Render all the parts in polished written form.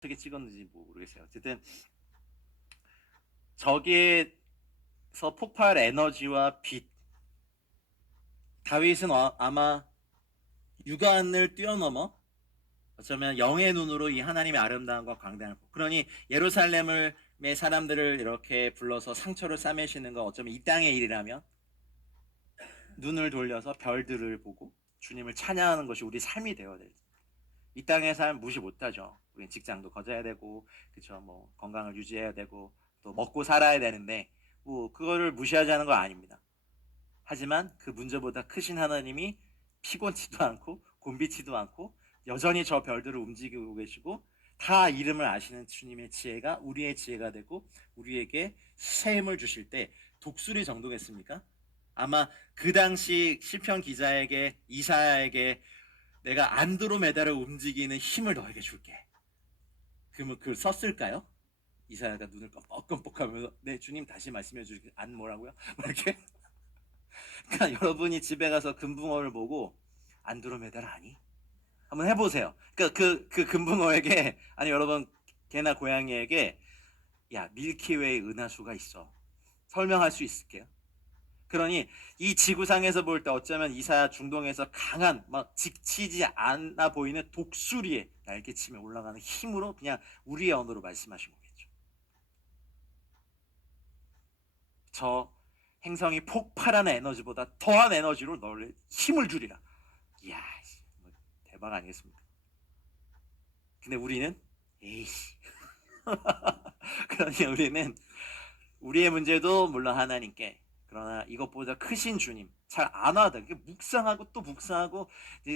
어떻게 찍었는지 모르겠어요. 어쨌든 저기에서 폭발 에너지와 빛, 다윗은 아마 육안을 뛰어넘어 어쩌면 영의 눈으로 이 하나님의 아름다움과 광대함을 보고, 그러니 예루살렘의 사람들을 이렇게 불러서 상처를 싸매시는 건 어쩌면 이 땅의 일이라면 눈을 돌려서 별들을 보고 주님을 찬양하는 것이 우리 삶이 되어야 될. 이 땅의 삶 무시 못하죠. 우리 직장도 거져야 되고, 그쵸, 뭐 건강을 유지해야 되고 또 먹고 살아야 되는데 뭐 그거를 무시하자는 거 아닙니다. 하지만 그 문제보다 크신 하나님이 피곤치도 않고 곤비치도 않고 여전히 저 별들을 움직이고 계시고, 다 이름을 아시는 주님의 지혜가 우리의 지혜가 되고 우리에게 새 힘을 주실 때 독수리 정도겠습니까? 아마 그 당시 시편 기자에게, 이사야에게 내가 안드로메다를 움직이는 힘을 너에게 줄게, 그러면 그걸 썼을까요? 이사야가 눈을 껌뻑껌뻑하면서 네 주님 다시 말씀해 주시길, 안 뭐라고요? 이렇게. 그러니까 여러분이 집에 가서 금붕어를 보고 안드로메다를 아니? 한번 해보세요. 그러니까 그 금붕어에게, 아니 여러분 개나 고양이에게 야 밀키웨이 은하수가 있어, 설명할 수 있을게요? 그러니 이 지구상에서 볼 때 어쩌면 이사야 중동에서 강한 막 지치지 않아 보이는 독수리의 날개치며 올라가는 힘으로 그냥 우리의 언어로 말씀하신 거겠죠. 저 행성이 폭발하는 에너지보다 더한 에너지로 너를 힘을 주리라. 이야, 뭐 대박 아니겠습니까? 근데 우리는 에이씨. 그러니 우리는 우리의 문제도 물론 하나님께, 그러나 이것보다 크신 주님 잘 안 와도 묵상하고 또 묵상하고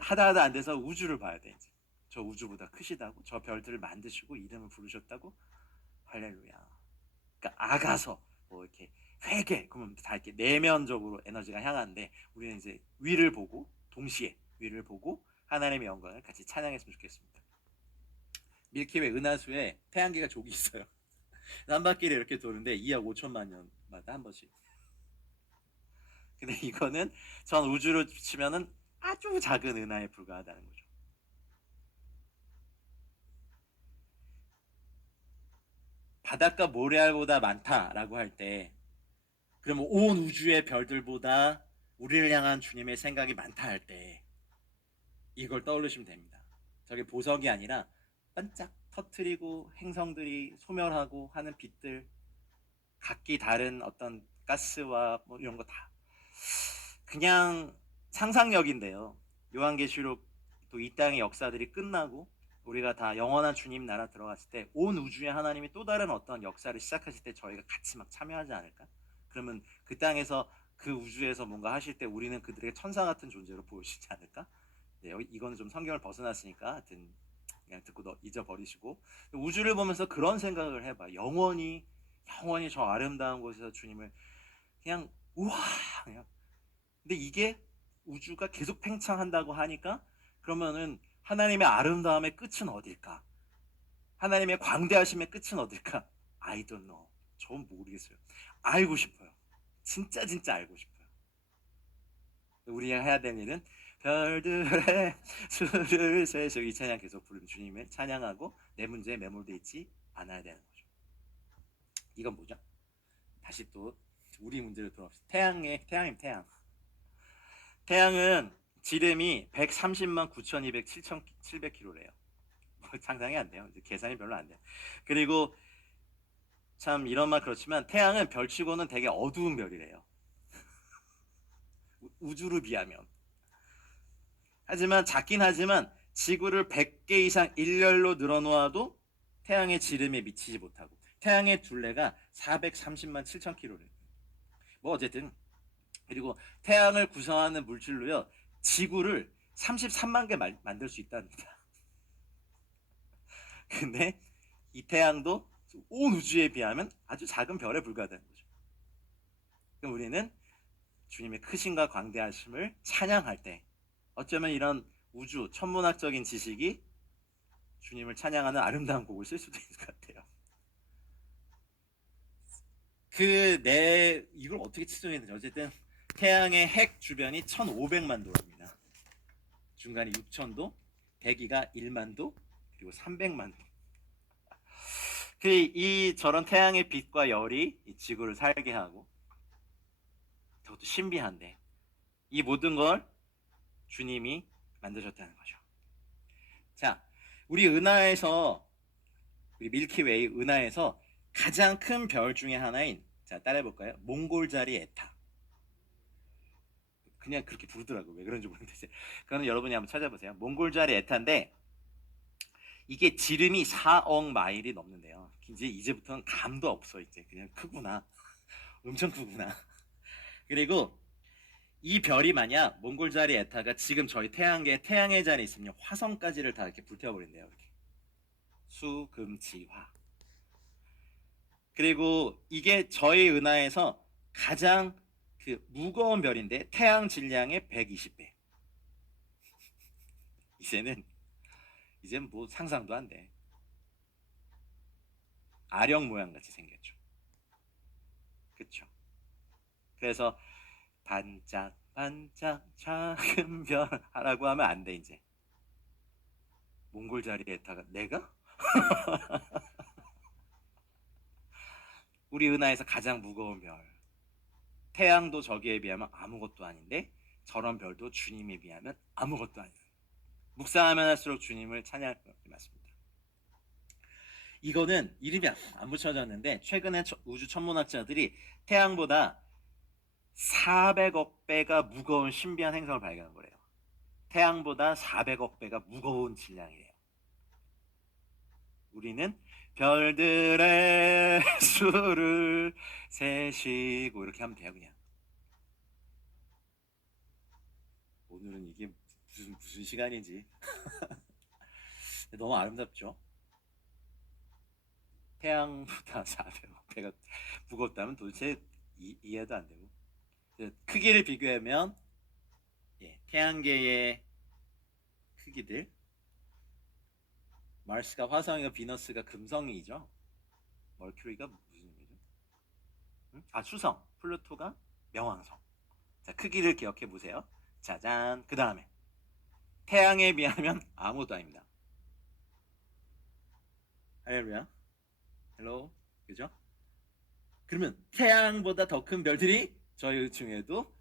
하다 안 돼서 우주를 봐야 돼. 이제 저 우주보다 크시다고, 저 별들을 만드시고 이름을 부르셨다고. 할렐루야. 그러니까 아가서 뭐 이렇게 회개 그러면 다 이렇게 내면적으로 에너지가 향하는데, 우리는 이제 위를 보고, 동시에 위를 보고 하나님의 영광을 같이 찬양했으면 좋겠습니다. 밀키웨이 은하수에 태양계가 족이 있어요. 한 바퀴를 이렇게 도는데 2억 5천만 년마다 한 번씩. 근데 이거는 전 우주로 치면은 아주 작은 은하에 불과하다는 거죠. 바닷가 모래알보다 많다라고 할 때, 그러면 온 우주의 별들보다 우리를 향한 주님의 생각이 많다 할 때 이걸 떠올리시면 됩니다. 저게 보석이 아니라 반짝 터트리고 행성들이 소멸하고 하는 빛들, 각기 다른 어떤 가스와 뭐 이런 거 다 그냥 상상력인데요. 요한계시록 또 이 땅의 역사들이 끝나고 우리가 다 영원한 주님 나라 들어갔을 때 온 우주의 하나님이 또 다른 어떤 역사를 시작하실 때 저희가 같이 막 참여하지 않을까? 그러면 그 땅에서 그 우주에서 뭔가 하실 때 우리는 그들에게 천사 같은 존재로 보이시지 않을까? 네, 이거는 좀 성경을 벗어났으니까 하여튼 그냥 듣고 잊어버리시고, 우주를 보면서 그런 생각을 해봐. 영원히 저 아름다운 곳에서 주님을 그냥 우와 그냥. 근데 이게 우주가 계속 팽창한다고 하니까 그러면은 하나님의 아름다움의 끝은 어딜까? 하나님의 광대하심의 끝은 어딜까? I don't know. 전 모르겠어요. 알고 싶어요. 진짜 알고 싶어요. 우리가 해야 될 일은 별들의 수를 세서 이 찬양 계속 부르는 주님을 찬양하고 내 문제에 매몰돼 있지 않아야 되는 거죠. 이건 뭐죠? 다시 또 우리 문제로 돌아옵시다. 태양은 지름이 130만 9,200 7,700km래요. 뭐 상상이 안 돼요. 이제 계산이 별로 안 돼요. 그리고 참 이런 말 그렇지만 태양은 별치고는 되게 어두운 별이래요. 우주를 비하면. 하지만 작긴 하지만 지구를 100개 이상 일렬로 늘어놓아도 태양의 지름에 미치지 못하고, 태양의 둘레가 430만 7천 km래요. 뭐 어쨌든, 그리고 태양을 구성하는 물질로요 지구를 33만 개 만들 수 있답니다. 근데 이 태양도 온 우주에 비하면 아주 작은 별에 불과하다는 거죠. 그럼 우리는 주님의 크신과 광대하심을 찬양할 때 어쩌면 이런 우주 천문학적인 지식이 주님을 찬양하는 아름다운 곡을 쓸 수도 있을 것 같아요. 이걸 어떻게 측정했는지, 어쨌든 태양의 핵 주변이 1,500만 도랍니다. 중간에 6,000도, 대기가 1만 도, 그리고 300만 도. 이 저런 태양의 빛과 열이 이 지구를 살게 하고, 그것도 신비한데 이 모든 걸 주님이 만드셨다는 거죠. 자, 우리 은하에서, 우리 밀키웨이 은하에서 가장 큰 별 중에 하나인, 자 따라해볼까요? 몽골자리 에타. 그냥 그렇게 부르더라고. 왜 그런지 모르겠는데 그거는 여러분이 한번 찾아보세요. 몽골자리 에타인데 이게 지름이 4억 마일이 넘는데요. 이제부터는 감도 없어. 이제 그냥 크구나. 엄청 크구나. 그리고 이 별이 만약 몽골자리 에타가 지금 저희 태양계에 태양의 자리에 있으면 화성까지를 다 이렇게 불태워버린대요. 이렇게 수금지화. 그리고 이게 저희 은하에서 가장 그 무거운 별인데 태양 질량의 120배. 이제는 뭐 상상도 안 돼. 아령 모양 같이 생겼죠. 그쵸? 그래서 반짝반짝 작은 별 하라고 하면 안 돼. 이제 몽골 자리에 있다가 내가 우리 은하에서 가장 무거운 별, 태양도 저기에 비하면 아무것도 아닌데 저런 별도 주님에 비하면 아무것도 아니에요. 묵상하면 할수록 주님을 찬양할 것 같습니다. 이거는 이름이 안 붙여졌는데 최근에 우주 천문학자들이 태양보다 400억 배가 무거운 신비한 행성을 발견한 거래요. 태양보다 400억 배가 무거운 질량이래요. 우리는 별들의 수를 세시고 이렇게 하면 돼요. 그냥 오늘은 이게 무슨 시간인지 너무 아름답죠. 태양보다 400억 배가 무겁다면 도대체 이해도 안 되고, 크기를 비교하면 태양계의 크기들, 마스가 화성이고 비너스가 금성이죠. 머큐리가 무슨 의미죠? 수성, 플루토가 명왕성. 자, 크기를 기억해 보세요. 짜잔. 그 다음에 태양에 비하면 아무것도 아닙니다. 할렐루야. 헬로. 그죠? 그러면 태양보다 더 큰 별들이 저희 중에도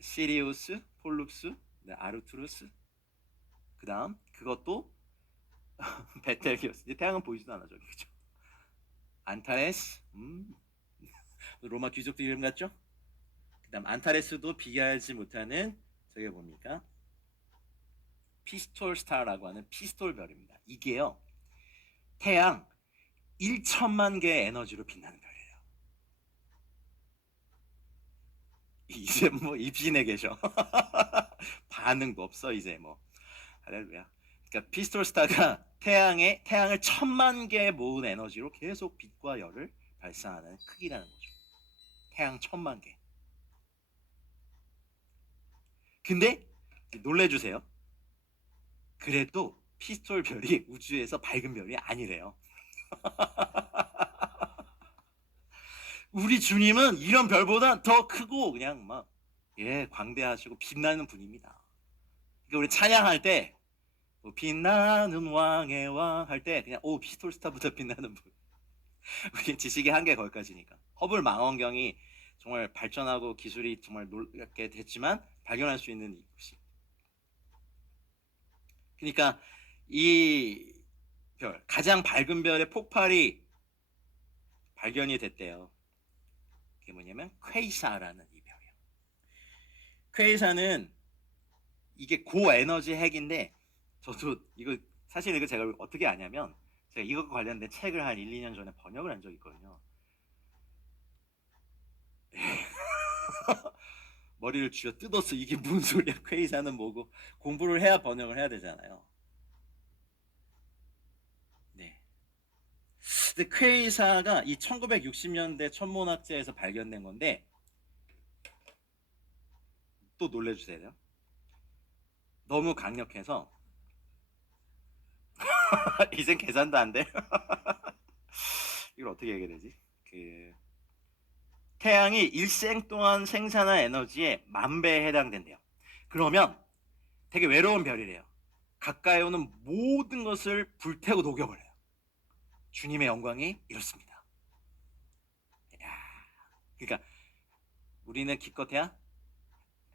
시리우스, 폴룩스, 아르투루스, 그 다음 그것도 베텔기우스. 태양은 보이지도 않아 저기. 그죠? 안타레스, 로마 귀족들 이름 같죠? 그 다음 안타레스도 비교하지 못하는 저게 뭡니까? 피스톨 스타라고 하는 피스톨 별입니다. 이게요 태양 1천만 개의 에너지로 빛나는 별이에요. 이제 뭐 입신에 계셔. 반응도 없어 이제 뭐. 할렐루야. 그러니까 피스톨 스타가 태양을 1,000만 개 모은 에너지로 계속 빛과 열을 발산하는 크기라는 거죠. 태양 1,000만 개. 근데 놀래주세요. 그래도 피스톨 별이 우주에서 밝은 별이 아니래요. 우리 주님은 이런 별보다 더 크고 그냥 막 광대하시고 빛나는 분입니다. 그러니까 우리 찬양할 때 빛나는 왕의 왕 할 때 그냥 피스톨 스타보다 빛나는 분. 우리 지식의 한계 거기까지니까. 허블 망원경이 정말 발전하고 기술이 정말 놀랍게 됐지만 발견할 수 있는 이것이. 그러니까 이 별, 가장 밝은 별의 폭발이 발견이 됐대요. 그게 뭐냐면 퀘이사라는 이 별이에요. 퀘이사는 이게 고에너지 핵인데, 저도 사실 이거 제가 어떻게 아냐면 제가 이것과 관련된 책을 한 1, 2년 전에 번역을 한 적이 있거든요. 머리를 쥐어 뜯었어. 이게 무슨 소리야? 퀘이사는 뭐고? 공부를 해야 번역을 해야 되잖아요. 네. 근데 퀘이사가 이 1960년대 천문학자에서 발견된 건데, 또 놀래주세요. 너무 강력해서 이젠 계산도 안 돼. 이걸 어떻게 얘기해야 되지? 태양이 일생 동안 생산한 에너지의 10,000배에 해당된대요. 그러면 되게 외로운 별이래요. 가까이 오는 모든 것을 불태고 녹여버려요. 주님의 영광이 이렇습니다. 야, 그러니까 우리는 기껏해야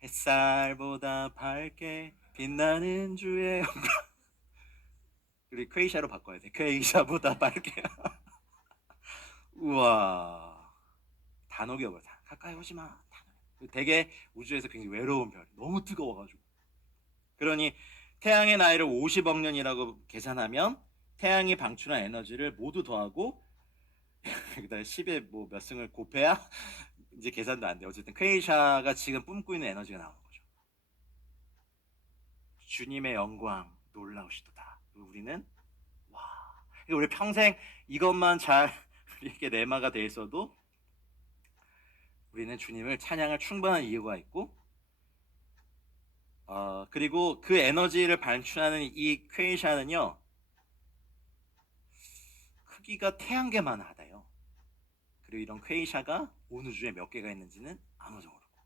햇살보다 밝게 빛나는 주의 영광. 우리 퀘이샤로 바꿔야 돼. 퀘이샤보다 밝게. 우와, 다 녹여버려. 가까이 오지 마. 되게 우주에서 굉장히 외로운 별. 너무 뜨거워가지고. 그러니 태양의 나이를 50억 년이라고 계산하면 태양이 방출한 에너지를 모두 더하고 그다음에 10에 뭐 몇 승을 곱해야 이제 계산도 안 돼. 어쨌든 퀘이샤가 지금 뿜고 있는 에너지가 나오는 거죠. 주님의 영광 놀라우시도다. 우리는 와, 우리 평생 이것만 잘 우리에게 내마가 돼 있어도 우리는 주님을 찬양할 충분한 이유가 있고, 그리고 그 에너지를 방출하는 이 퀘이샤는요 크기가 태양계만 하다요. 그리고 이런 퀘이샤가 온 우주에 몇 개가 있는지는 아무도 모르고.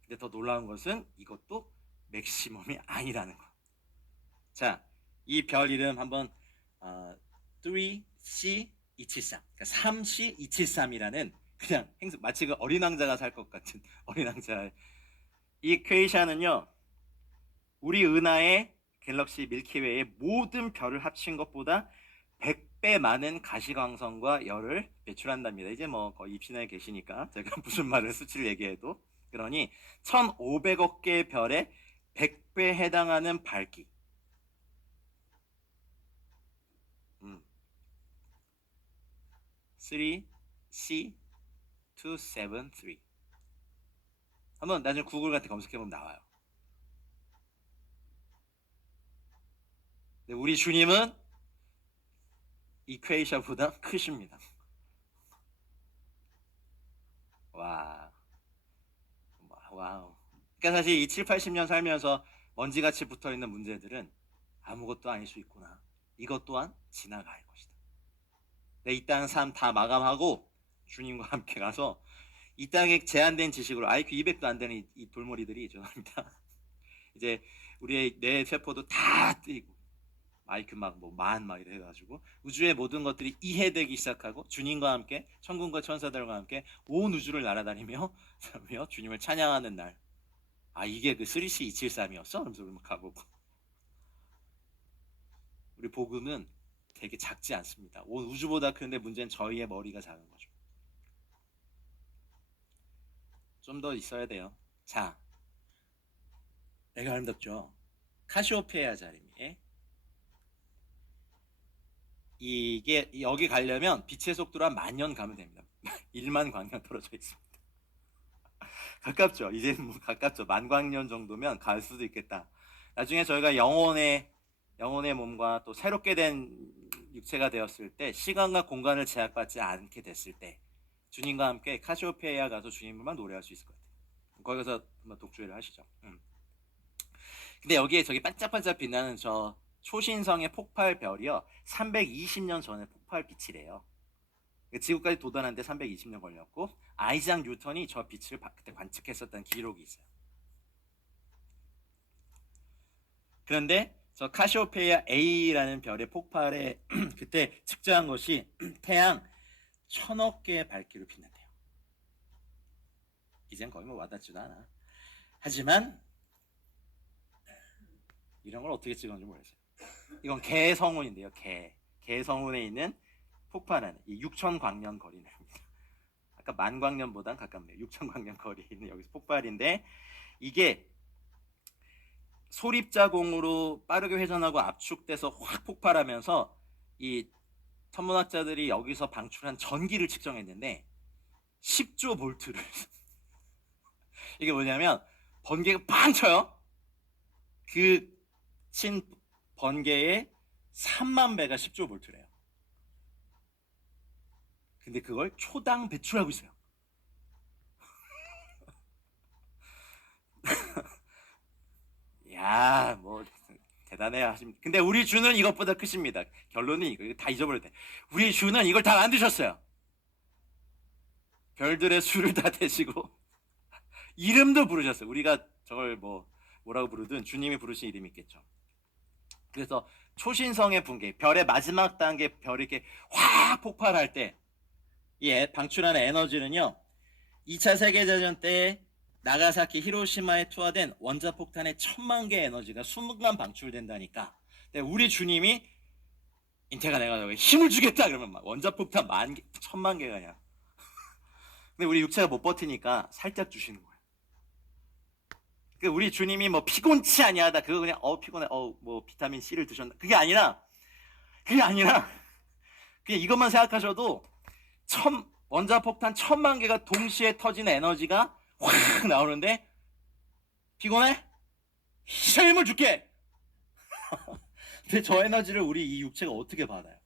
근데 더 놀라운 것은 이것도 맥시멈이 아니라는 것. 자, 이 별 이름 한번 3C273, 그러니까 3C273이라는 그냥 행성, 마치 그 어린 왕자가 살 것 같은 어린 왕자. 이 퀘이샤는요 우리 은하의 갤럭시 밀키웨이의 모든 별을 합친 것보다 100배 많은 가시광선과 열을 배출한답니다. 이제 뭐 거의 입신에 계시니까 제가 무슨 말을 수치를 얘기해도, 그러니 1500억 개의 별에 100배 해당하는 밝기. 3C273 한번 나중에 구글 같은 검색해보면 나와요. 근데 우리 주님은 이 퀘이샤보다 크십니다. 와, 와우. 그러니까 사실 이 7, 80년 살면서 먼지같이 붙어있는 문제들은 아무것도 아닐 수 있구나. 이것 또한 지나갈 것이다. 이 땅 삶 다 마감하고 주님과 함께 가서 이 땅에 제한된 지식으로 IQ 200도 안 되는 이 돌머리들이, 죄송합니다. 이제 우리의 뇌 세포도 다 뜨이고 IQ 막뭐 막 이래 해가지고 우주의 모든 것들이 이해되기 시작하고 주님과 함께 천군과 천사들과 함께 온 우주를 날아다니며 주님을 찬양하는 날. 아, 이게 그 3C273이었어? 그러면서 우리 가보고. 우리 복음은 되게 작지 않습니다. 온 우주보다 큰데 문제는 저희의 머리가 작은 거죠. 좀 더 있어야 돼요. 자, 내가 아름답죠? 카시오페아 자림이. 이게 여기 가려면 빛의 속도로 한 10,000년 가면 됩니다. 1만 광년 떨어져 있습니다. 가깝죠? 이제는 뭐 가깝죠. 10,000광년 정도면 갈 수도 있겠다. 나중에 저희가 영혼의 몸과 또 새롭게 된 육체가 되었을 때, 시간과 공간을 제약받지 않게 됐을 때 주님과 함께 카시오페이아 가서 주님만 노래할 수 있을 것 같아요. 거기 가서 한번 독주회를 하시죠. 근데 여기에 저기 반짝반짝 빛나는 저 초신성의 폭발 별이요 320년 전에 폭발 빛이래요. 지구까지 도달하는데 320년 걸렸고, 아이작 뉴턴이 저 빛을 그때 관측했었다는 기록이 있어요. 그런데 저 카시오페이아 A라는 별의 폭발에 그때 측정한 것이 태양 1,000억 개의 밝기로 빛난대요. 이젠 거의 뭐 와닿지도 않아. 하지만 이런 걸 어떻게 찍었는지 모르겠어요. 이건 개성운인데요. 개성운에 있는 폭발하는 이 6,000광년 거리입니다. 아까 10,000광년보단 가깝네요. 6,000광년 거리에 있는 여기서 폭발인데, 이게 소립자공으로 빠르게 회전하고 압축돼서 확 폭발하면서 이 천문학자들이 여기서 방출한 전기를 측정했는데 10조 볼트를 이게 뭐냐면 번개가 팡 쳐요. 그 친 번개의 3만 배가 10조 볼트래요. 근데 그걸 초당 배출하고 있어요. 야, 뭐 대단해요. 근데 우리 주는 이것보다 크십니다. 결론이 이거 다 잊어버릴 때 우리 주는 이걸 다 만드셨어요. 별들의 수를 다 대시고 이름도 부르셨어요. 우리가 저걸 뭐라고 부르든 주님이 부르신 이름이 있겠죠. 그래서 초신성의 붕괴, 별의 마지막 단계, 별이 이렇게 확 폭발할 때, 이 방출하는 에너지는요, 2차 세계대전 때 나가사키, 히로시마에 투하된 원자폭탄의 1000만 개의 에너지가 순간 방출된다니까. 근데 우리 주님이 인태가 내가 너에게 힘을 주겠다 그러면 막 원자폭탄 1000만 개가 아니야. 근데 우리 육체가 못 버티니까 살짝 주시는 거예요. 그 우리 주님이 뭐 피곤치 아니하다 그거 그냥 피곤해 뭐 비타민 C를 드셨나 그게 아니라 그냥 이것만 생각하셔도 원자폭탄 1000만 개가 동시에 터지는 에너지가 확 나오는데 피곤해? 힘을 줄게. 근데 저 에너지를 우리 이 육체가 어떻게 받아요?